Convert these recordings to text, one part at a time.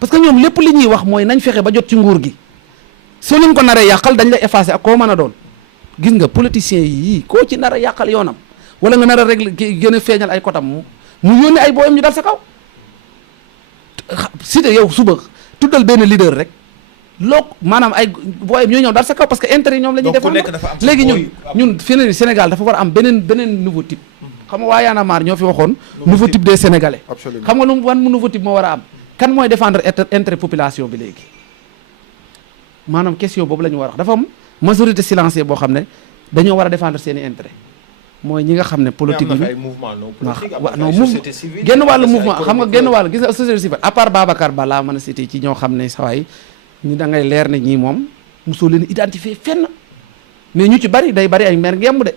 parce que ñoom lépp li ñuy wax mooy nañ fexe ba jot ci nguur gi soo leen ko naree yàqal dañ lay effacer ak koo mën a doon gis nga politiciens yi koo ci nar a yàqal yoonam wala nga nar a régler gën a feeñal ay kotam mu yónnee ay booyam ñu dal sa kaw Siteu yow suba tuddal benn leader rek maanaam ay booyam ñoo ñëw dal sa kaw parce que intérêt ñoom la ñuy défendre léegi ñun fi ne Sénégal dafa war a am beneen nouveau type xam nga waa Y'en a marre ñoo fi waxoon nouveau type des Sénégalais xam nga lu wan mu nouveau type moo war a am kan mooy défendre intérêt population bi léegi maanaam question boobu la ñu war a wax dafa am majorité silencieux boo xam ne dañoo war a défendre seen i intérêt mooy ñi nga xam ne politique yi non genn wàllu mouvement xam nga genn wàllu gis nga société civile à part Babacar Ba laa mën a cité ci ñoo xam ne sawaay ñi da ngay leer ne ñii moom mosoo leen identifier fenn mais ñu ci bari day bari ay mer ngemb de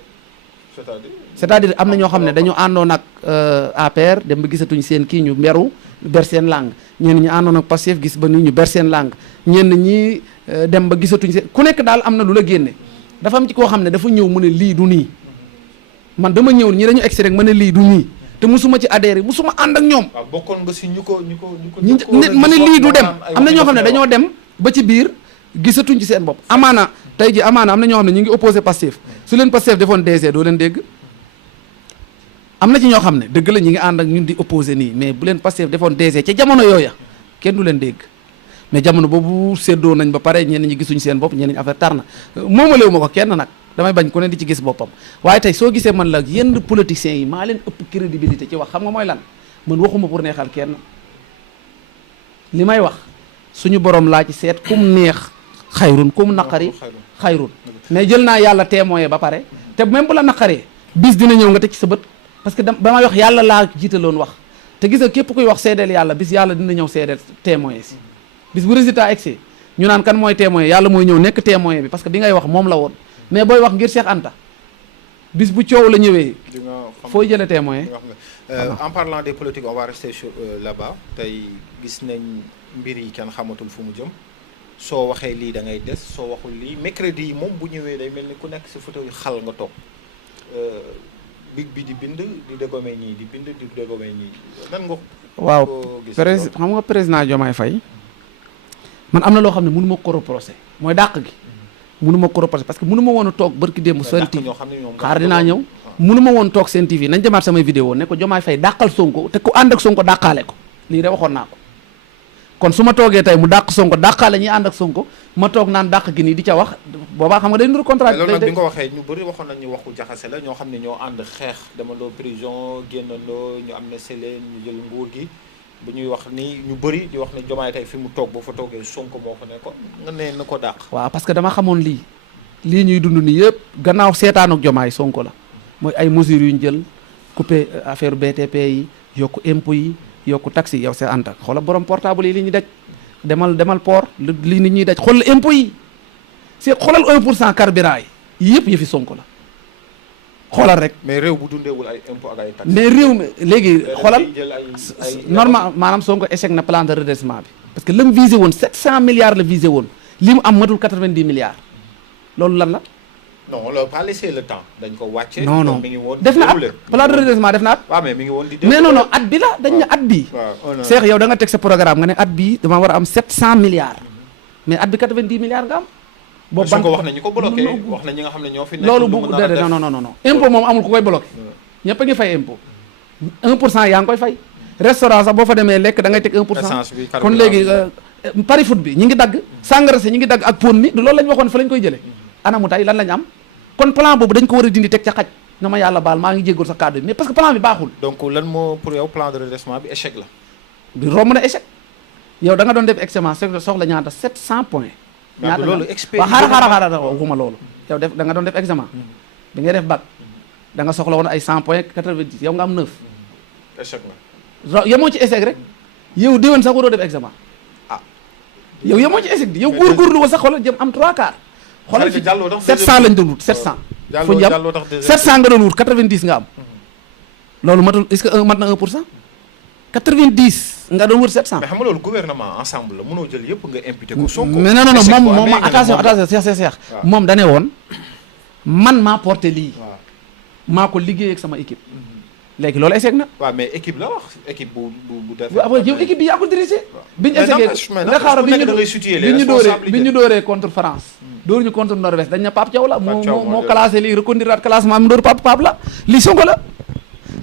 c'est-à-dire am na ñoo xam ne dañoo àndoon ak APR dem ba gisatuñ seen kii ñu mberu ber seen langue ñenn ñi àndoon ak Pastef gis ba ni ñu ber seen langue ñenn ñi dem ba gisatuñ seen ku nekk daal am na lu la génne dafa am ci koo xam ne dafa ñëw mu ne lii du nii man dama ñëw ñi dañu egsi rek ma ne lii du nii te musuma ci adhéré musuma ànd ak ñoom. waaw bokkoon nga si ñu ko ma ne lii du dem am na ñoo xam ne dañoo dem ba ci biir gisatuñ ci seen bopp amaana tey ji amaana am na ñoo xam ne ñu ngi opposé Pastef su leen Pastef defoon DG doo leen dégg am na ci ñoo xam ne dëgg la ñi ngi ànd ak ñun di opposé nii mais bu leen Pastef defoon DG ca jamono yooya kenn du leen dégg mais jamono boobu séddoo nañ ba pare ñenn ñi gisuñ seen bopp ñenn ñi affaire tar na moomalewu ma ko kenn nag damay bañ ku ne di ci gis boppam waaye tey soo gisee man la yenn politiciens yi maa leen ëpp crédibilité ci wax xam nga mooy lan man waxuma pour neexal kenn li may wax suñu borom laa ci seet kum neex xayrun kum naqari xayrun mais jël naa yàlla témoin ba pare te même bu la naqaree bis dina ñëw nga teg ci sa bët parce que damay wax yàlla laa jiitaloon wax te gis nga képp kuy wax seedeel yàlla bis yàlla dina ñëw seedeel témoin si bis bu résultat egsi ñu naan kan mooy témoin yàlla mooy ñëw nekk témoin bi parce que bi ngay wax moom la woon mais booy wax ngir Cheikh Anta bis bu coow la ñëwee fooy jëlee témoin en parlant des politiques on va rester sur là-bas tey gis nañ mbir yi kenn xamatul fu mu jëm soo waxee lii da ngay des soo waxul lii mercredi yi moom bu ñëwee day mel ni ku nekk si fauteuil xal nga toog big bi di bind di dégomee ñii di bind di dégomee ñii nan nga waaw xam nga président Diomaye Faye man am na loo xam ne mënu ma ko reprocher mooy dàq gi mënu ma ko reprocher parce que mënu ma woon a toog barki démb Sen TV xaar dinaa ñëw mënu ma woon toog Sen TV nañ demaat samay vidéo ne ko Diomaye Faye dàqal Sonko te ku ànd ak Sonko dàqaale ko lii de waxoon naa ko kon su ma toogee tey mu dàq Sonko dàqaale ñi ànd ak Sonko ma toog naan dàq gi nii di ca wax boobaa xam nga day ndur contrat loolu nag bi nga ko waxee ñu bëri waxoon nañ ñu waxu jaxase la ñoo xam ne ñoo ànd xeex demandoo prison génnandoo ñu am na seleen ñu jël nguur gi bu ñuy wax ni ñu bëri di wax ne Diomaye tey fi mu toog boo fa toogee Sonko moo fa nekkoon nga ne na ko dàq waaw parce que dama xamoon lii ñuy dund nii yëpp gannaaw seetaan ak Diomaye Sonko la mooy ay mesures yu ñu jël coupé affaire BTP yi yokku impôts yi yokku taxes yi yow c'est Anta xoolal borom portable yi li ñuy daj demal port li nit ñuy daj xoolal impôts yi c'est xoolal 1% carburant yi yëpp yëfi Sonko la xoolal rek. mais réew bu dundeewul ay impôts ak ay taxes. mais réew mi léegi xoolal normal maanaam Sonko échec na plan de redressement bi parce que la mu visé woon 700 milliards la visé woon li mu am matul 90 milliards loolu lan la. non on l'a pas laissé le temps dañ ko wàcce. non non mi ngi woon def na at plan de redressement def na at. waaw mais mi ngi woon di mais non non at bi la dañ ne at bii. waaw Cheikh yow da nga teg sa programme nga ne at bii dama war a am 700 milliards mais at bi 90 milliards nga am. boobu ban ko wax na ñu ko bloqué wax na ñi nga xam ne ñoo fi nekk. loolu bu déedéet non non non impôt moom amul ku koy bloqué. ñëpp a ngi fay impôt 1% yaa ngi koy fay. restaurant sax boo fa demee lekk da ngay teg 1%. kon léegi pari foot bi ñi ngi dagg. sangara si ñi ngi dagg ak pon mi du loolu lañ waxoon fa lañ koy jëlee. anamu tey lan lañ am kon plan boobu dañ ko war a dindi teg ca xaj na ma yàlla baal maa ngi jéggul sa kàddu mais parce que plan bi baaxul. donc lan moo pour yow plan de redressement bi échec la. bi romb na échec yow da nga doon def examen soxla ñaata 700 points. ñaata loolu waaw xaaral waxuma loolu yow def da nga doon def examen bi ngay def bac da nga soxla woon ay 100 points 90 yow nga am 9. échec la. yemoo ci échec rek yow déwén sax waroo def examen ah yow yemoo ci échec bi yow góorgóorlu wa sax xoolal jëm am 3 quarts. xoolal fi 700 lañ doon wut 700. fu ñu jàpp 700 nga doon wut 90 nga am. loolu matul est-ce que mat na 1%. 90 nga doon wut 700. mais xam nga loolu gouvernement ensemble la mënoo jël yëpp nga imputé ko Sonko. mais non non moom attention Cheikh moom da ne woon man maa porté lii. maa ko liggéey ak sama équipe. léegi loolu échec na. waaw mais équipe la wax équipe bu def. waaw yow équipe bi yaa ko dirigé. biñ échecgee nga xaaral bi ñu dooree contre France. dóor ñu contre Norvège dañ na Pape Thiaw la. moo classé lii reconduiraat classement am dóor Pape la lii Sonko la.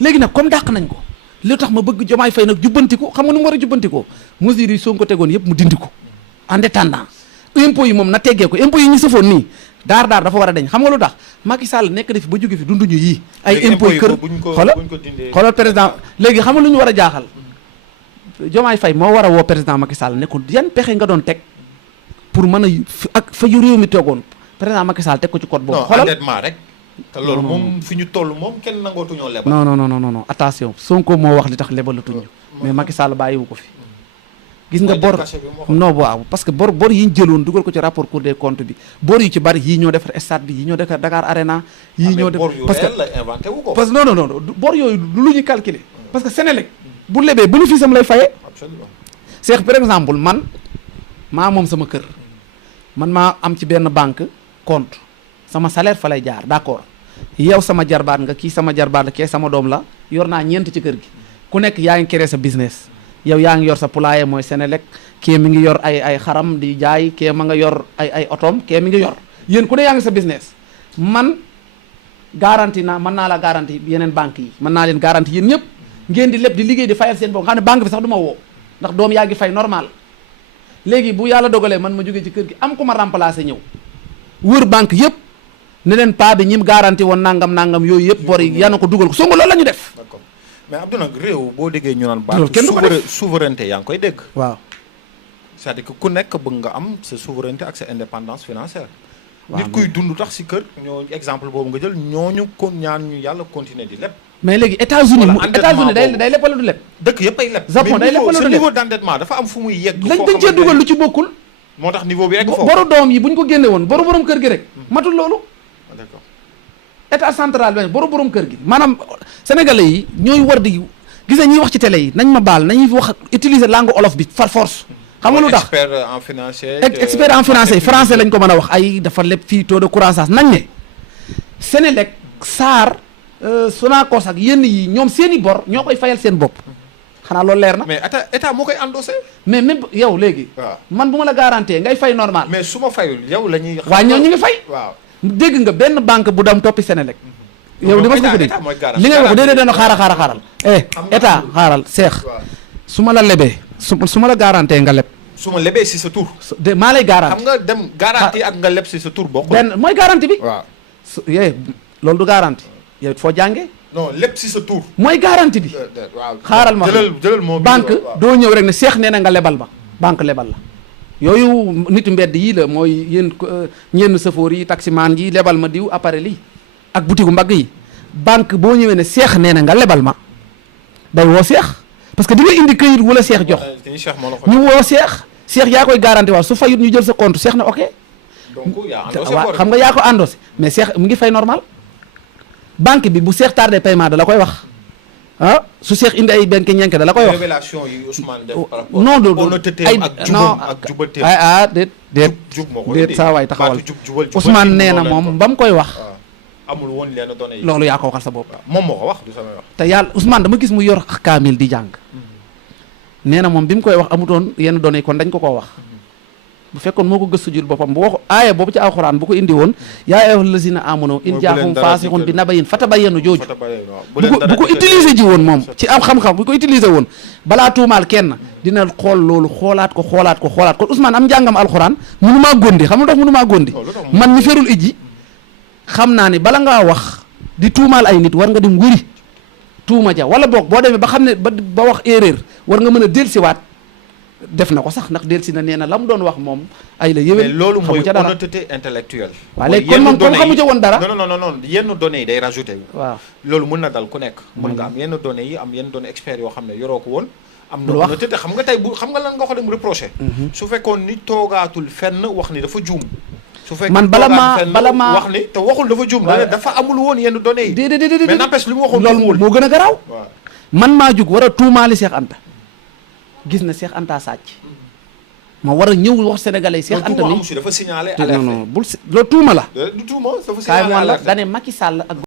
léegi nag comme dàq nañ ko li tax ma bëgg Diomaye Faye nag jubbantiku xam nga nu mu war a jubbantikoo mesures yi Sonko tegoon yëpp mu dindi ko en attendant impôts yi moom na teggee ko impôts yi ñu sëfoon nii daar dafa war a dañ xam nga lu tax Macky Sall nekk na fi ba jóge fi dunduñu yii ay impôts yi kër xoolal président léegi xam nga lu ñu war a jaaxal Diomaye Faye moo war a woo président Macky Sall ne ko yan pexe nga doon teg pour mën a ak fa yu réew mi tegoon président Macky Sall teg ko ci code boobu xoolal endettement rek te loolu moom fi ñu toll moom kenn nangootuñoo lebal. non attention Sonko moo wax li tax lebalatuñu mais Macky Sall bàyyiwu ko fi. gis nga bor non waaw parce que bor yi ñu jëloon dugal ko ci rapport Cour des comptes bi bor yu ci bari yii ñoo defar stade bi yii ñoo defar Dakar Arena. yii ñoo def parce que inventé wu ko. parce que non bor yooyu lu ñuy calculer. parce que Sénélec bu lebee bénéfice am lay fayee. absolument Cheikh par exemple man maa moom sama kër man maa am ci benn banque compte. sama salaire fa lay jaar d'accord yow sama jarbaat nga kii sama jarbaat la kii sama doom la yor naa ñeent ci kër gi ku nekk yaa ngi créé sa business yow yaa ngi yor sa poulailler mooy Senelec kii mi ngi yor ay xaram di jaay kii ma nga yor ay otoom kii mi ngi yor yéen ku ne yaa ngi sa business man garantie naa mën naa la garantie yeneen banque yi mën naa leen garantie yéen ñëpp ngeen di lépp di liggéey di fayal seen bopp nga xam ne banque bi sax du ma woo ndax doom yaa ngi fay normal léegi bu yàlla dogalee man ma jógee ci kër gi am ku ma remplacer ñëw wër banque yëpp ne leen paa bi ñim garanti woon nangam yooyu yëpp bor yi yana ko dugal ko Sonko loolu la ñu def. d'accord mais Abdou nag réew boo déggee ñu naan loolu kenn du ko def souveraineté yaa ngi koy dégg. waaw c'est-à-dire que ku nekk bëgg nga am sa souveraineté ak sa indépendance financière. waaw nit kuy dund tax si kër ñoo exemple boobu nga jël ñooñu ko ñaan ñu yàlla continuer di leb. mais léegi États-Unis day leb wala du leb. dëkk yëpp ay leb. Japon day leb wala du leb niveau d'endettement dafa am fu muy yegg. lañ dañ cee dugal lu ci bokkul. moo tax niveau bi egg foofu boru doom yi bu ñu ko génne woon boru borom kër gi rek matul loolu. d'accord état central bi borom kër gi maanaam sénégalais yi ñooy war di gis nga ñuy wax ci télé yi nañ ma baal nañuy wax utiliser langue olof bi par force. xam nga lu tax expert en financier français lañ ko mën a wax ay dafa lépp fii taux de croissance nañ ne Sénélec SAR Sonacos ak yenn yi ñoom seen i bor ñoo koy fayal seen bopp xanaa loolu leer na. mais état moo koy endossé. mais même yow léegi. waaw man bu ma la garanté ngay fay normal. mais su ma fayul yow la ñuy. waaw ñoo ñu ngi fay. waaw dégg nga benn banque bu dam toppi Sénélec. yow di ma ko dégg li ngay wax déedéet dana xaaral. état xaaral seex. su ma la lebee su ma la garanté nga leb. su ma lebee si sa tur. de maa lay garanti. xam nga dem garanti ak nga leb si sa tur bokkul. benn mooy garanti bi. waaw loolu du garanti yow foo jàngee. non lépp si sa tur. mooy garanti bi. waaw xaaral ma jëlal moo banque doo ñëw rek ne seex nee na nga lebal ma banque lebal la. yooyu nitu mbedd yii la mooy yéen ñenn safoor yi taximaan yi lebal ma diw appareil lii ak butigu mbagg yi banque boo ñëwee ne seex nee na nga lebal ma day woo seex parce que di nga indi këyit wala seex jox ñu woo seex yaa koy garanti waaw su fayut ñu jël sa compte seex na ok. donc waaw xam nga yaa ko endossé mais seex mu ngi fay normal banque bi bu seex tardé paiement da la koy wax ah su seex indi ay benk ñenke da la koy wax. révélation yi Ousmane def par rapport non ay ak jubam ak jubateem déet saa waay taxawal Ousmane nee na moom ba mu koy wax. amul woon leen données yi. loolu yaa ko waxal sa bopp. moom moo ko wax du samay wax. te yàlla Ousmane dama gis mu yor kaamil di jàng. nee na moom bi mu koy wax amutoon yenn données yi kon dañ ko koo wax. bu fekkoon moo ko gëstu jul boppam bu wax aaya boobu ci alxuraan bu ko indi woon yaa ayyuhal lazina amanu in jaakum faasiqun bi nabayin fatabayyanu jooju bu ko utiliser ji woon moom ci am xam-xam bu ko utiliser woon balaa tuumaal kenn dina xool loolu xoolaat ko kon Ousmane am njàngam alxuraan mënumaa góndi xam nga tax mënumaa góndi man mi ferul ijji xam naa ni bala ngaa wax di tuumaal ay nit war nga dem wëri tuuma ja wala boog boo demee ba xam ne ba wax erreur war nga mën a dellusiwaat def na ko sax ndax dellusi na nee na la mu doon wax moom ay la yëwén. mais loolu mooy honnêteté intellectuelle. waaw léegi kon moom comme xamu ca woon dara. non yenn données yi day rajouté. waaw loolu mën na dal ku nekk. mën nga am yenn données yi am yenn données experts yoo xam ne yoroo ko woon. am na honnêteté xam nga tey xam nga lan nga ko dem reproché. su fekkoon ni toogaatul fenn wax ni dafa juum. su fekkee man bala maa wax ni te waxul dafa juum. dafa amul woon yenn données yi. déedéet mais n'empêche li mu waxoon loolu moo gën a garaaw. man maa jug war a tuumaali Cheikh Anta gis na Cheikh Anta sàcc ma war a ñëw wax sénégalais Cheikh Anta mi dafa signalé non bul loolu tuuma la du tuuma dafa signalé la dane Macky Sall ak